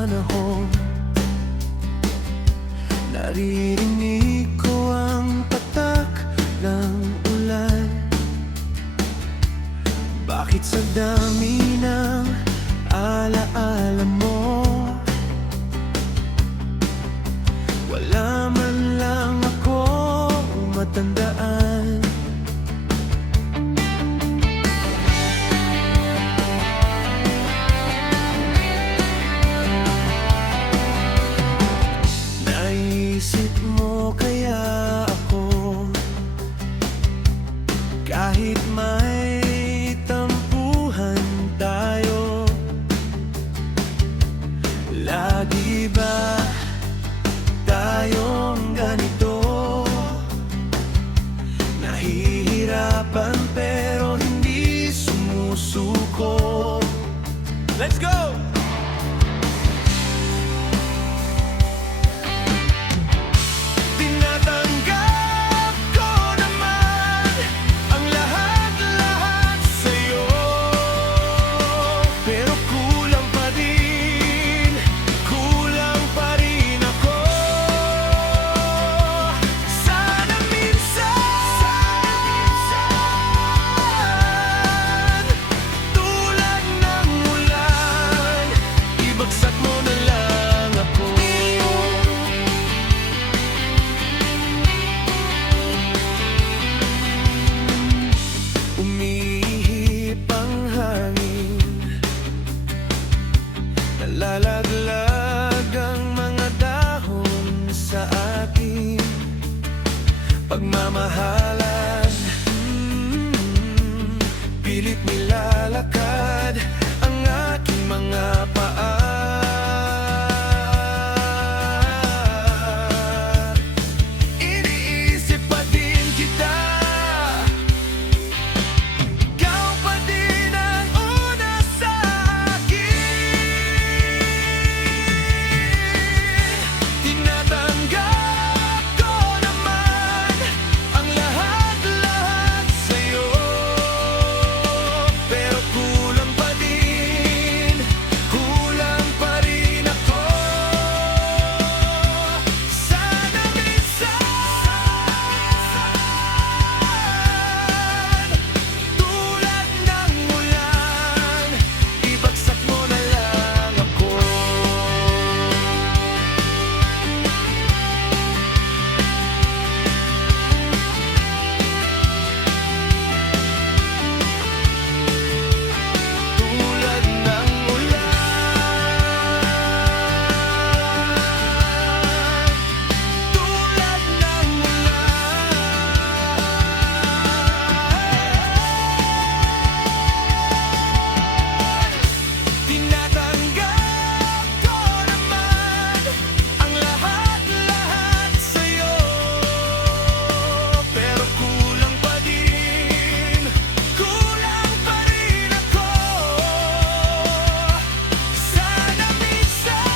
panahon. Naririnig ko ang patak ng ulan. Bakit sa dami ng alaala mo wala man lang akong matandaan? Naisip mo kaya ako kahit may tampuhan tayo? Lagi ba tayong ganito? Nahihirapan pero hindi sumusuko. Let's go! Tinatanggap ko naman ang lahat-lahat sa'yo, pero kulang pa din, kulang pa rin ako. Sana minsan tulad ng ulan, ibagsak mo na lang ako. Umihip ang hangin, nalalaglag ang mga dahon sa ating pagmamahalan. Pilit nilalakad ang aking mga paa. Iniisip pa din kita, ikaw pa din ang una sa akin. Tinatanggap ko naman ang lahat-lahat sa'yo, pero kulang pa din, kulang pa rin ako. Sana minsan tulad ng ulan, ibagsak mo na lang ako. Tulad ng ulan, tulad ng ulan. Tinatanggap ko naman ang lahat-lahat sa'yo, pero kulang pa din, kulang pa rin ako. Sana minsan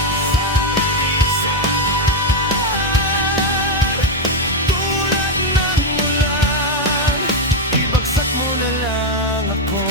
tulad ng ulan, ibagsak mo na lang ako.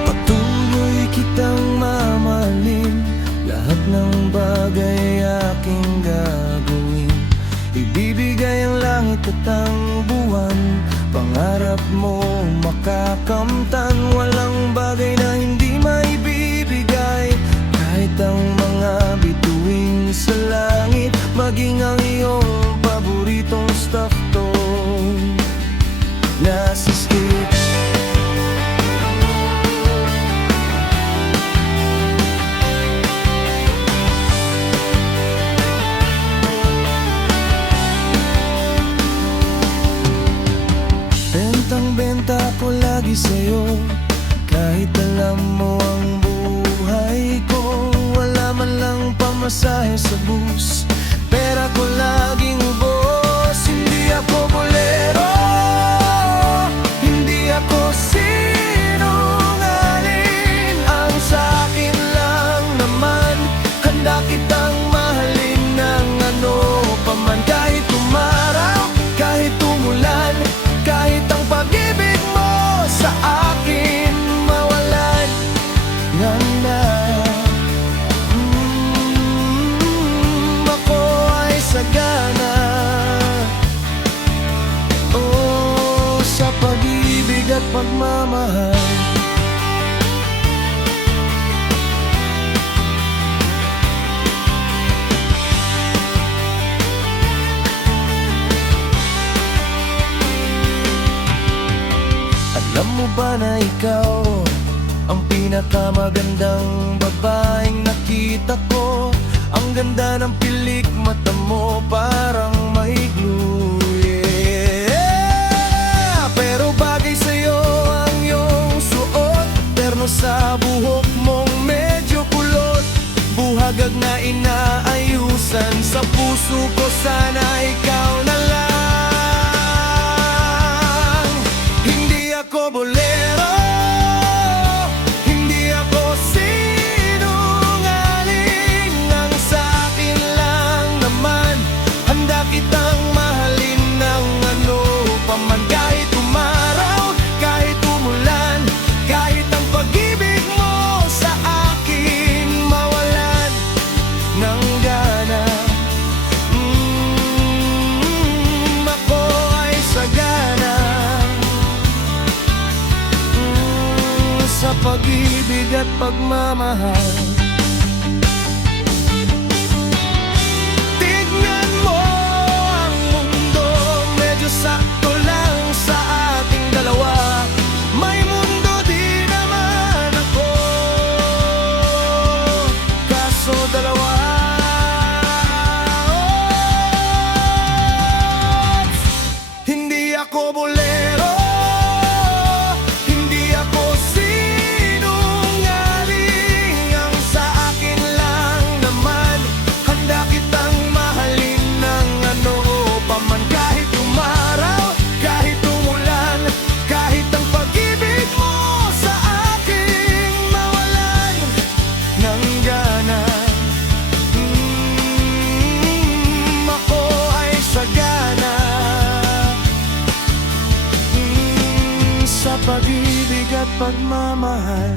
Patuloy kitang mamahalin, lahat ng bagay aking gagawin. Ibibigay ang langit at ang buwan, pangarap mo makakamtan. Walang bagay na hindi maibibigay, kahit ang mga bituin sa langit, maging ang iyong paboritong stuffed toy. Nasa stage lagi sa'yo. Kahit alam mo ang buhay ko, wala man lang pamasahe sa bus, pera ko laging ubos. Hindi ako bolero, hindi ako sinungaling. Ang sa'kin lang naman, handa kitang mahalin ng ano pa man. Kahit umaraw, kahit umulan, kahit ang pag-ibig mo sa akin mawalan na. Ako ay sagana, oh, sa pag-ibig at pagmamahal. Alam mo ba na ikaw ang pinakamagandang babaeng nakita ko? Ang ganda ng pilik mata mo, parang may glue, yeah. Pero bagay sa'yo ang iyong suot, terno sa buhok mong medyo kulot, buhagag na inaayusan. Sa puso ko sana ikaw na lang. Hindi ako bolero, hindi ako sinungaling. Ang sa'kin lang naman, handa kitang mahalin ng ano pa man. Kahit umaraw, kahit umulan, kahit ang pag-ibig mo sa akin mawalan ng gana. Ako ay sagana, sa pag-ibig at pagmamahal. Tignan mo ang mundo, medyo sakto lang sa ating dalawa. May mundo di naman ako, kaso dalawa. Hindi ako bolero, hindi ako sinungaling. Ang sa akin lang naman, handa kitang mahalin ng ano pa man. Kahit umaraw, kahit umulan, kahit ang pag-ibig mo sa akin mawalan ng gana. Ako ay sagana, sa pag-ibig at pagmamahal.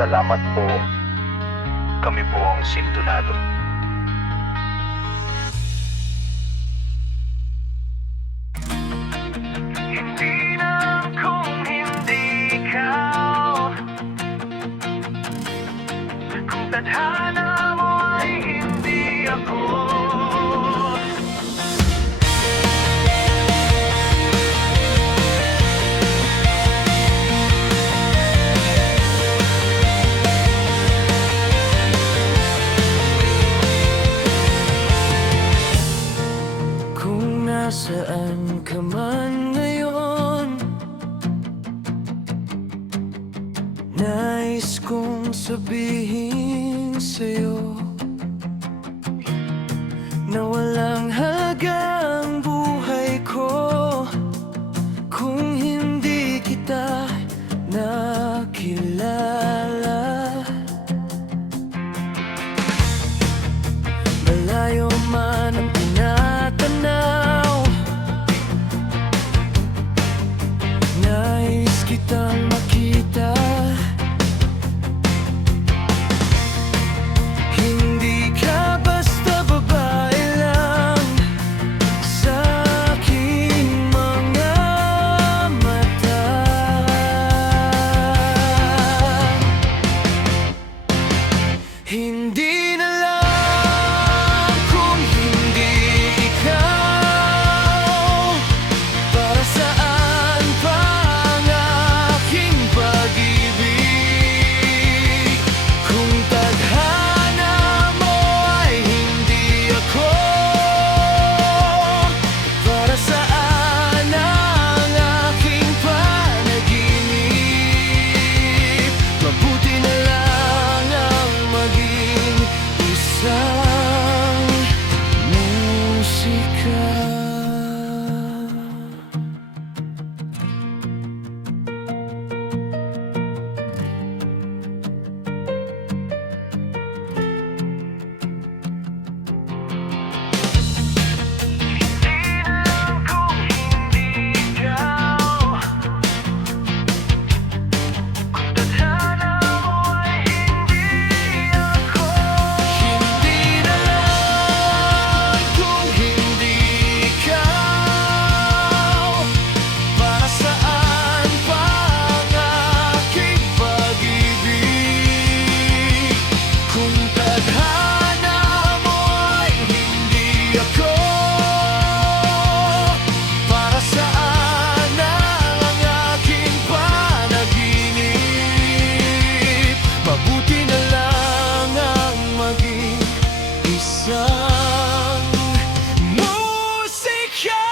Salamat po. Kami po ang Sintonado. Hindi na kung hindi ikaw, kung tadhana mo ay hindi ako. Kung nasaan ka man ngayon, nais kong sabihin sa'yo na walang halagang buhay ko kung hindi kita nakilala. Malayo man ang tinatanaw, nais kitang makita. Hindi ka basta babae lang sa aking mga mata. Hindi na lang kung hindi ikaw, para saan pa ang aking pag-ibig? Kung tadhana mo ay hindi ako, para saan ang aking panaginip? Mabuti na lang ang maging isang musika. Kung hindi ikaw, kung tadhana mo ay hindi ako. Hindi na lang kung hindi ikaw, para saan pa ang aking pag-ibig? Kung tadhana mo ay hindi ako, para saan ang aking panaginip? Mabuti na lang ang maging isang musika.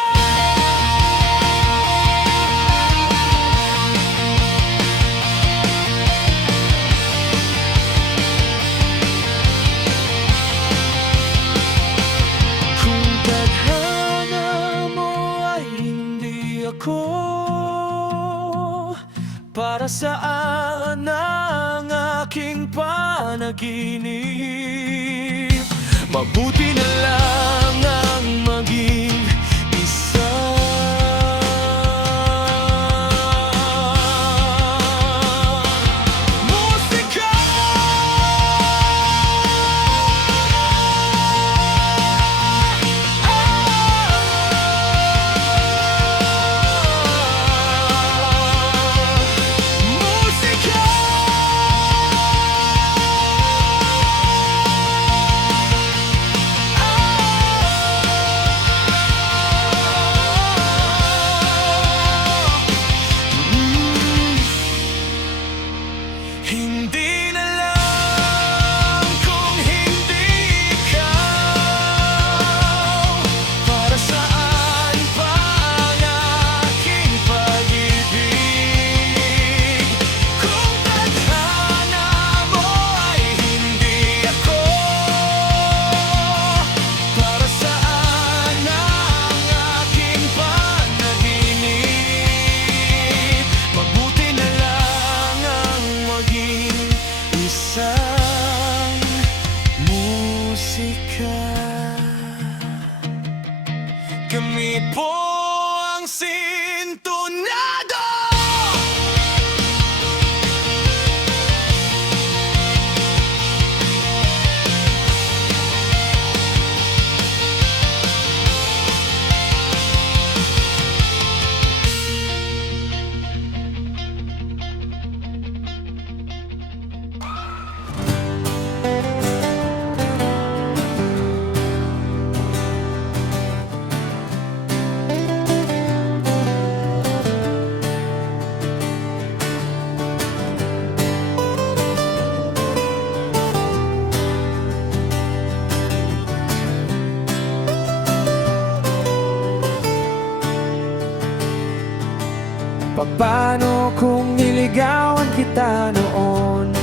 Kung tadhana mo ay hindi ako, para saan ang aking panaginip? Mabuti na lang ang maging isang musika. Musika. Hindi na lang kung hindi ikaw, para saan pa ang aking pag-ibig? Kung tadhana mo ay hindi ako, para saan ang aking panaginip? Mabuti na lang ang maging isang musika. Kami po ang Sintonado. Paano kung niligawan kita noon?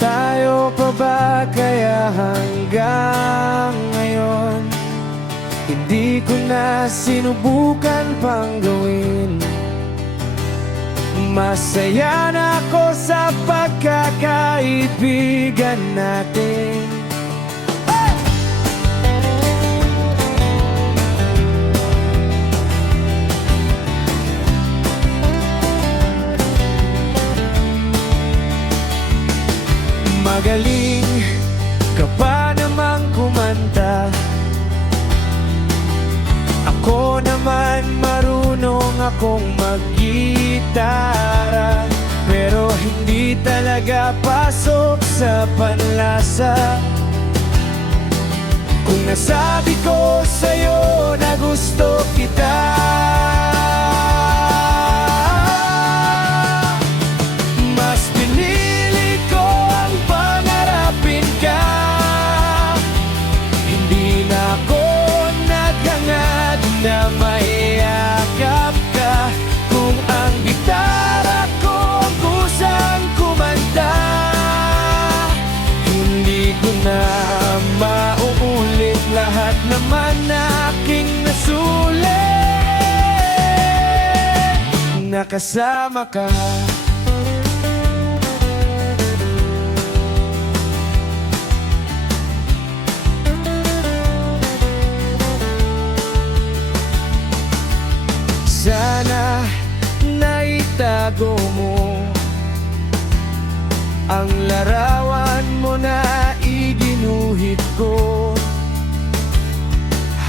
Tayo pa ba kaya hanggang ngayon? Hindi ko na sinubukan pang gawin. Masaya na ako sa pagkakaibigan natin. Magaling ka pa namang kumanta. Ako naman marunong akong mag-gitara, pero hindi talaga pasok sa panlasa. Kung nasabi ko sa'yo na gusto kita, mas pinili ko ang pangarapin ka. Hindi na ako naghangad na maiyakap ka. Kung ang gitara ko ang kusang kumanta, hindi ko na mauulit lahat naman na aking nasulit. Nakasama ka. Sana naitago mo ang larawan mo na iginuhit ko.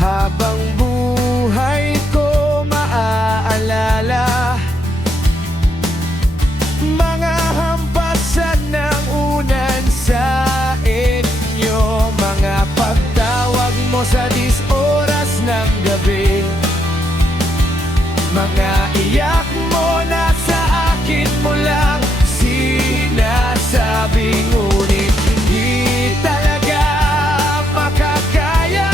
Habang buhay ko maaalala mga hampasan ng unan sa inyo. Mga pagtawag mo sa 10 oras ng gabi, mga iyak mo na sa akin mo lang sinasabi. Ngunit hindi talaga makakaya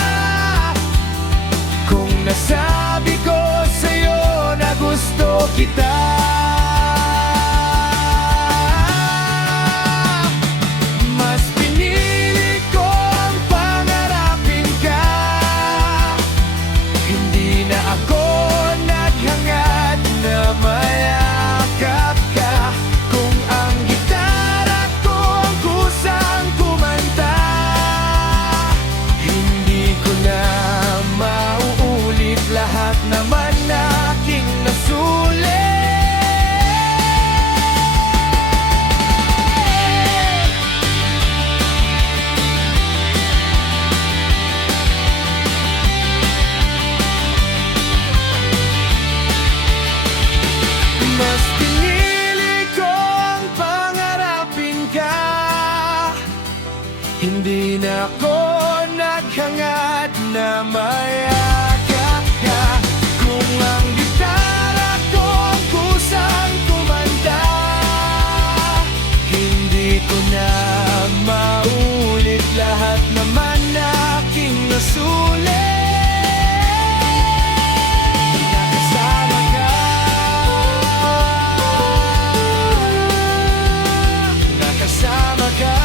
kung nasabi ko sa'yo na gusto kita. Mas pinili ko ang pangarapin ka. Hindi na ako naghangad na mayakap ka. Kung ang gitara ko ang kusang kumanta, hindi ko na mauulit lahat naman na aking nasulit. Mas pinili ko ang pangarapin ka. Hindi na ako naghangad na mayakap ka. Kung ang gitara ko ang kusang kumanta, hindi ko na maulit lahat naman na aking nasulit. Nakasama ka. Nakasama ka.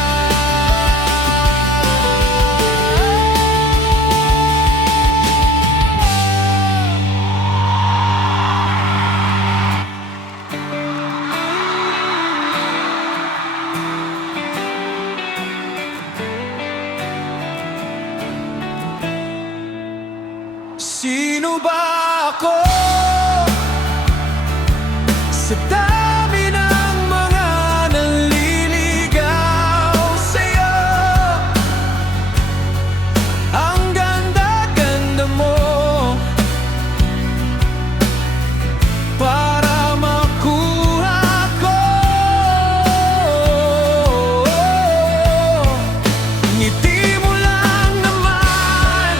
Sino ba ako sa dami ng mga nanliligaw sa'yo? Ang ganda-ganda mo para makuha ko. Ngiti mo lang naman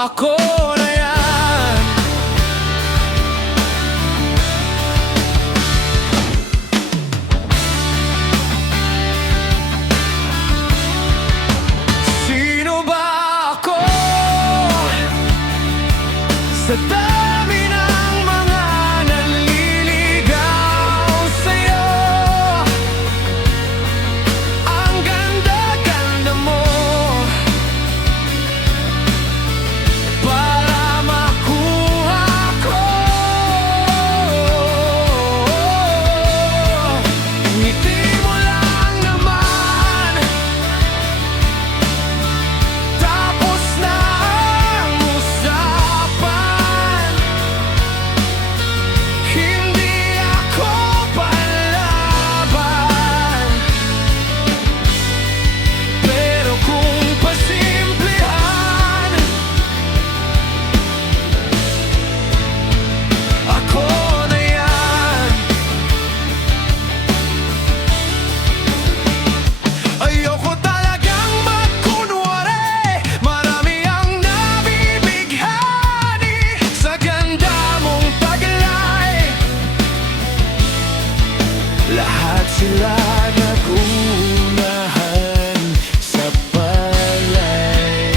Ako na yan. Sino ba ako? Sa dami ng mga nanliligaw sa'yo, ang ganda-ganda mo. Para makuha ko, ngiti mo lang naman, tapos na ang usapan. Hindi ako palaban, pero kung pasimplihan, ako na yan. Ayoko talagang magkunwari, marami ang nabibighani sa ganda mong taglay. Lahat sila nagunahan sa palay.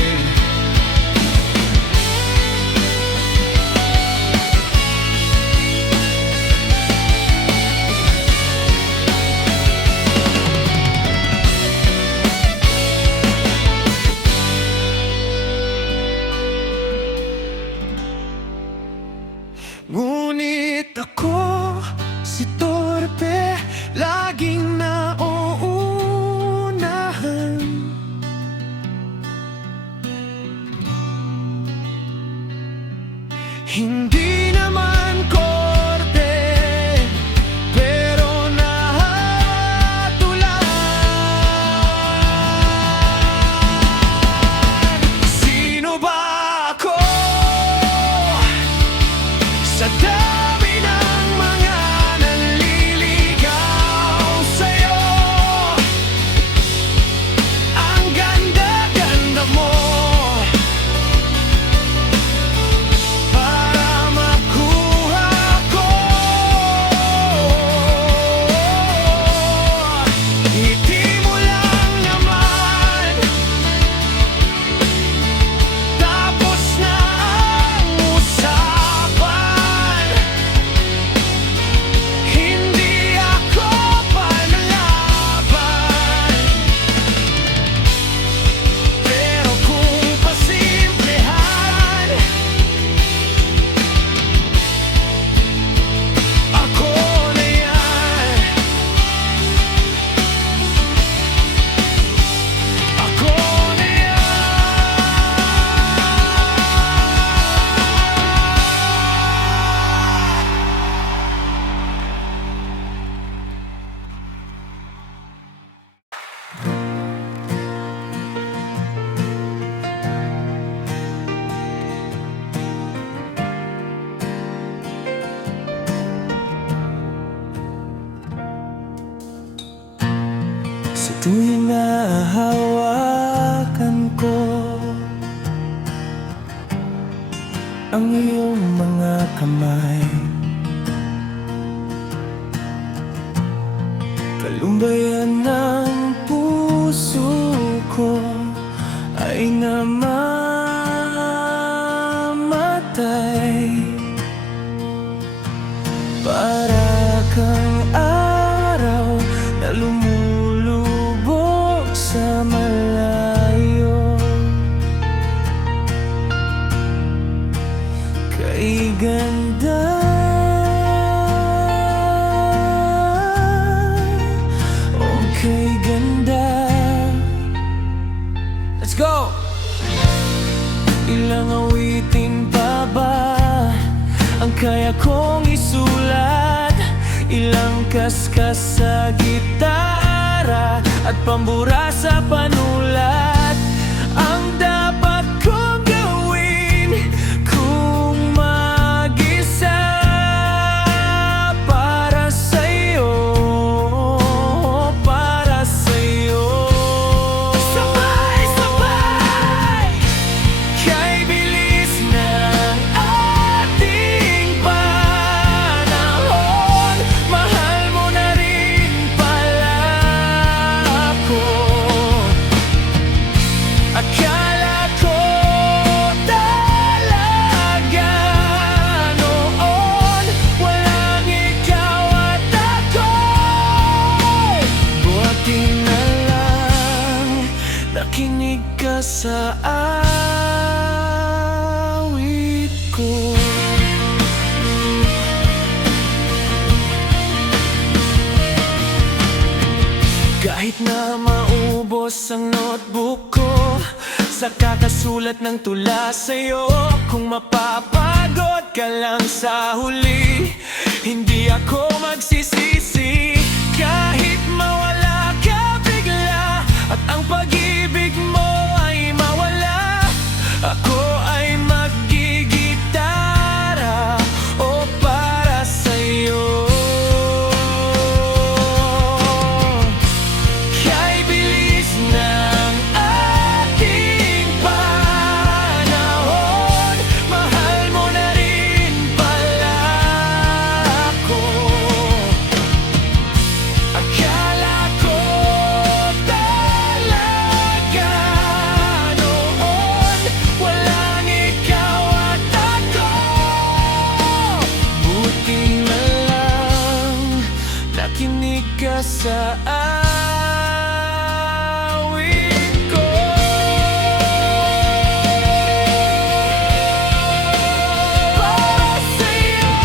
Ngunit ako, si Torpe, laging nauunahan. Hindi naman korte, pero nahatulan. Sino ba ako? Sa dami ng mga nanliligaw sa'yo, ang ganda-ganda mo. Para makuha ko, ngiti mo lang naman, tapos na ang usapan. Hindi ako panlaban, pero kung pasimplihan, ako na yan. Ako na yan. Sa tuwing nahahawakan ko ang iyong mga kamay, kalumbayan ng puso ko ay namamatay. Para kang araw na lumulubog sa malayo, kay ganda, oh kay ganda. Let's go! Ilang awitin pa ba ang kaya kong isulat? Ilang kaskas sa gitara at pambura sa panulat ang dapat kong gawin kung mag-isa para sa'yo, para sa'yo. Sabay-sabay kay bilis sa kakasulat ng tula sa'yo. Kung mapapagod ka lang sa huli, hindi ako magsisisi. Kahit mawala ka bigla at ang pag-ibig mo ay mawala, ako ay maggigitara o para sa'yo. Kay bilis ng ating panahon, mahal mo na rin pala ako. Akala ko talaga noon walang ikaw at ako. Buti na lang nakinig ka sa awit ko. Para sa'yo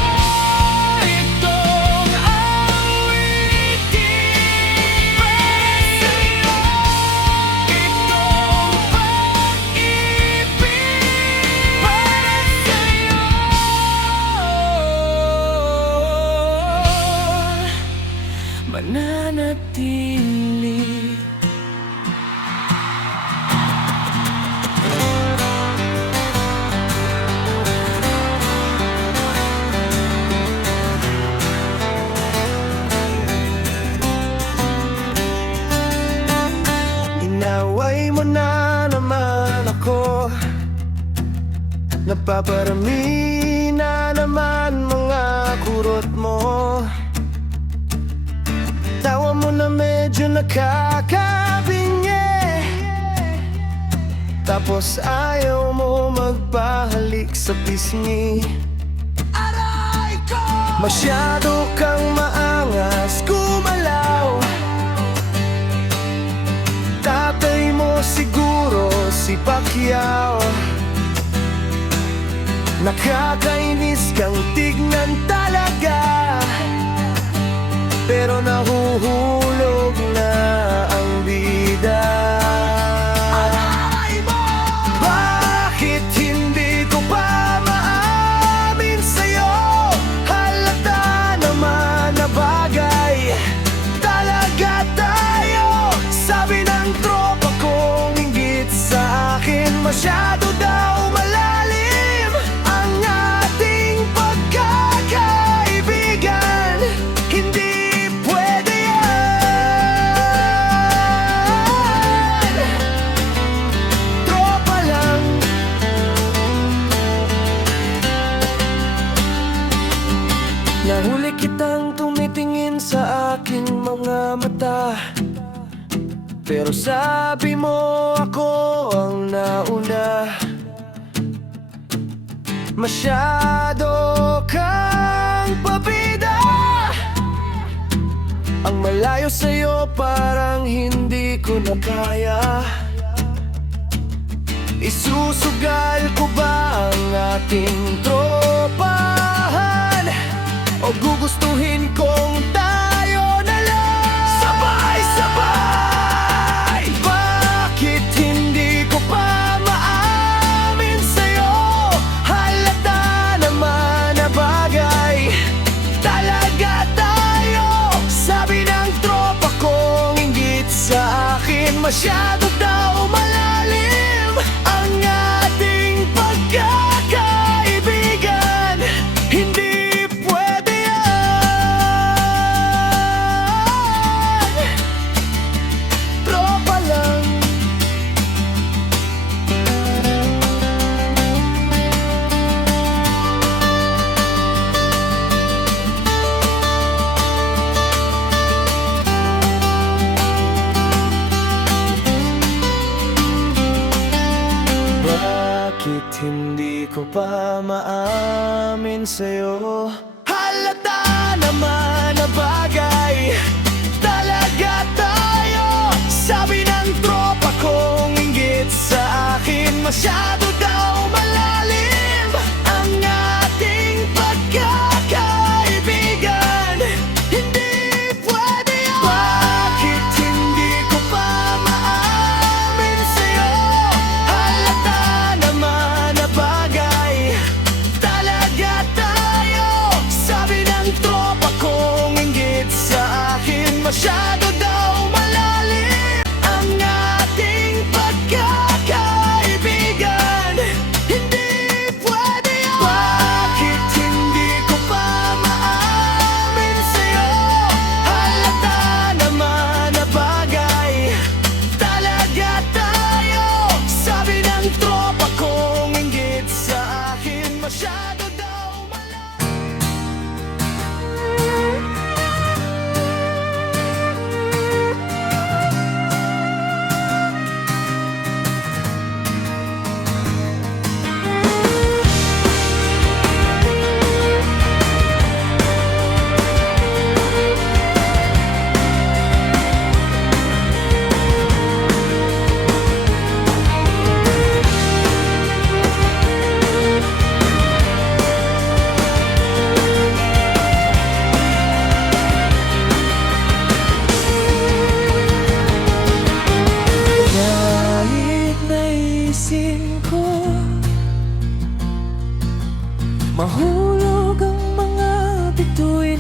itong awitin, para sa'yo itong pag-ibig, para sa'yo mananatili. Inaway mo na naman ako, napaparami na naman mga kurot mo. Tawa mo na medyo nakakabingi, tapos ayaw mo magpahalik sa pisngi. Aray ko! Masyado kang maangas gumalaw. Tatay mo siguro si Pacquiao. Nakakainis kang tignan talaga, pero nahuhulog na ang bida. Aray mo! Bakit hindi ko pa maamin sa'yo? Halata naman na bagay talaga tayo. Sabi ng tropa kong inggit sa akin, masyado daw malalim ang ating pagkakaibigan. Hindi pwede yan. Tropa lang. Nahuli kitang tumitingin sa aking mga mata, pero sabi mo ako ang nauna. Masyado kang pabida, ang malayo sa'yo parang hindi ko na kaya. Isusugal ko ba ang ating tropahan, o gugustuhin kong tayo na lang sabay-sabay? Bakit hindi ko pa maamin sa'yo? Halata naman na bagay talaga tayo. Sabi ng tropa kong inggit sa akin, masyado daw malalim ang ating pagkakaibigan. Hindi pwede yan. Tropa lang. Bakit hindi ko pa maamin sa'yo? Halata naman na bagay talaga tayo. Sabi ng tropa kong inggit sa akin, masyado daw malalim ang ating pagkakaibigan. Hindi pwede yan. Bakit hindi ko pa maamin sa'yo?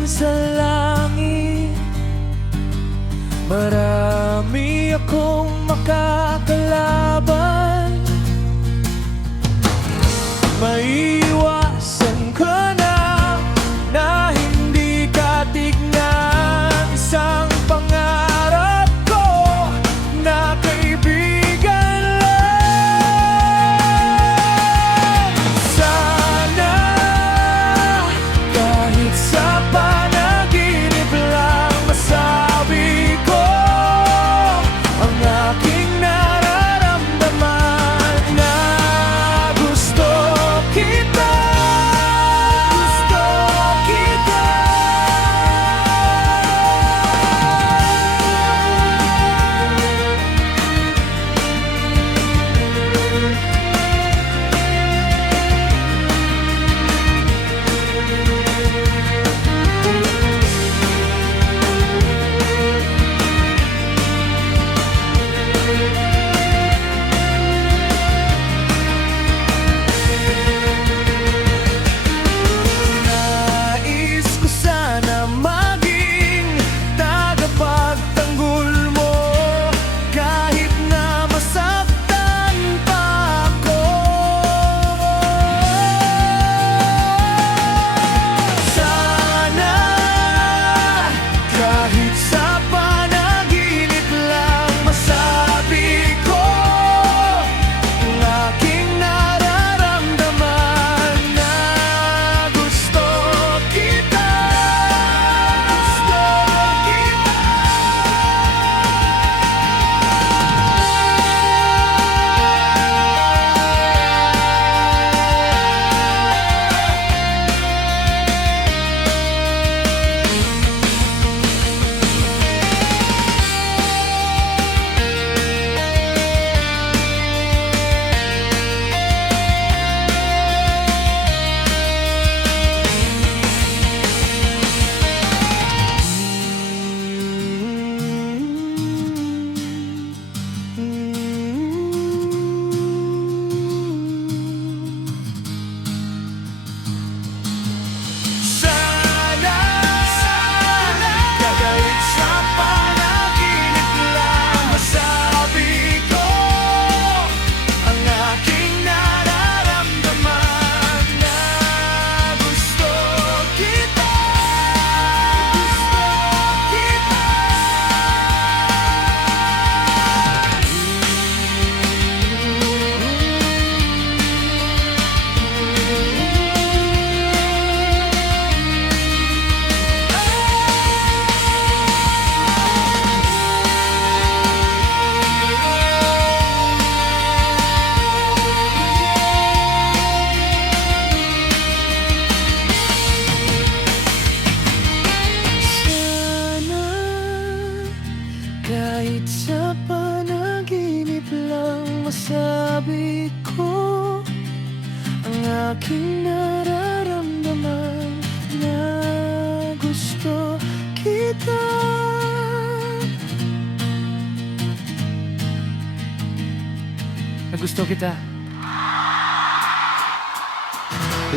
sa langit. Marami akong makakalaban. Maiiwasan ka na hindi ka tignan. Isang pangarap ko na kaibigan lang. Sana kahit sa panaginip lang masabi ko ang aking nararamdaman na gusto kita. Gusto kita. Nais ko sana maging tagapagtanggol mo kahit na masaktan pa ako. Sana kahit sa panaginip lang masabi ko ang aking nararamdaman na gusto kita. Gusto kita. Sana kahit sa panaginip lang masabi ko ang aking nararamdaman na gusto kita. Gusto kita. Sana kahit sa panaginip lang masabi ko ang aking nararamdaman na gusto kita. Na gusto kita.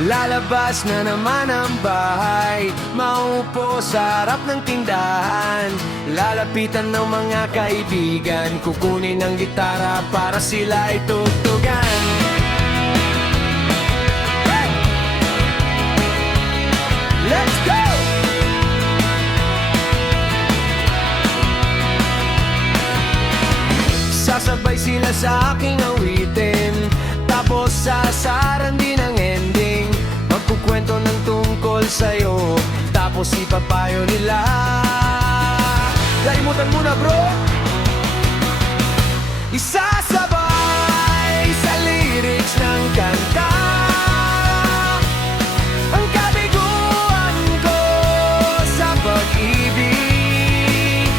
Lalabas na naman ang bahay, maupo sa harap ng tindahan. Lalapitan ng mga kaibigan, kukunin ang gitara para sila ay tugtugan. Let's go! Sasabay sila sa aking awitin, tapos sasaran din ang ending. Magkukwento ng tungkol sa'yo, tapos ipapayo nila. Kalimutan mo na bro, isasabay sa lyrics ng kanta ang kabiguan ko sa pag-ibig.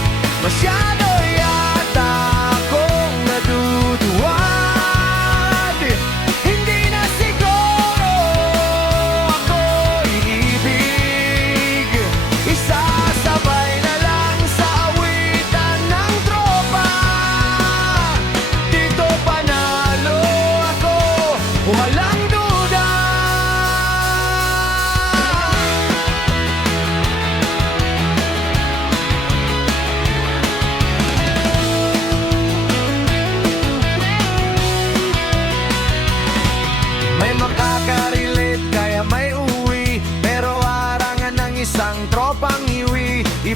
Masyado yata akong naduduwag, hindi na siguro ako iibig. Isasabay na lang sa awitan ng tropa, dito panalo ako, wala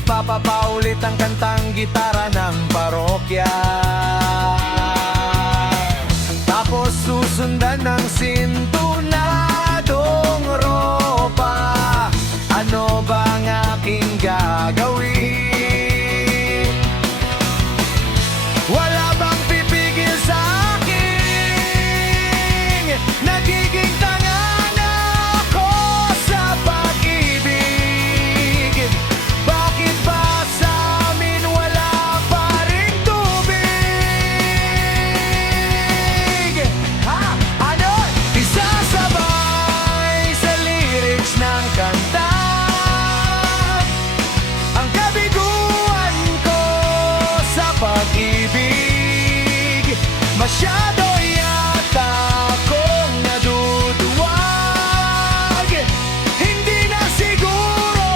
Ipapapaulit ang kantang gitara ng parokya. Tapos susundan ng sintunadong ropa. Ano bang aking gagawin? Wala bang pipigil sa akin? Nagiging tanga na ako sa pag-ibig. Bakit ba sa amin wala pa rin tubig? Ha? Ano? Isasabay sa lyrics ng kanta ang kabiguan ko sa pag-ibig. Masyado yata akong naduduwag. Hindi na siguro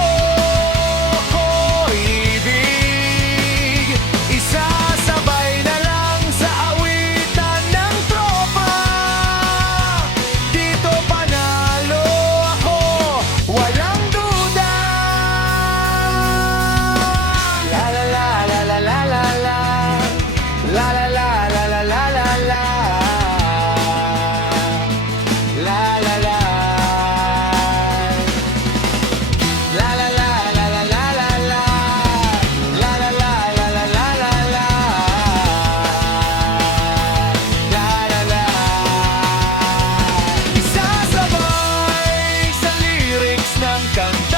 ko ibig. Isasabay na lang sa awitan ng tropa. Dito panalo ako, walang duda. La la la la la la la la. La la la la la la la la. La la la. La la la la la la la la. La la la la la la la la. La la la. Isasabay sa lyrics ng kanta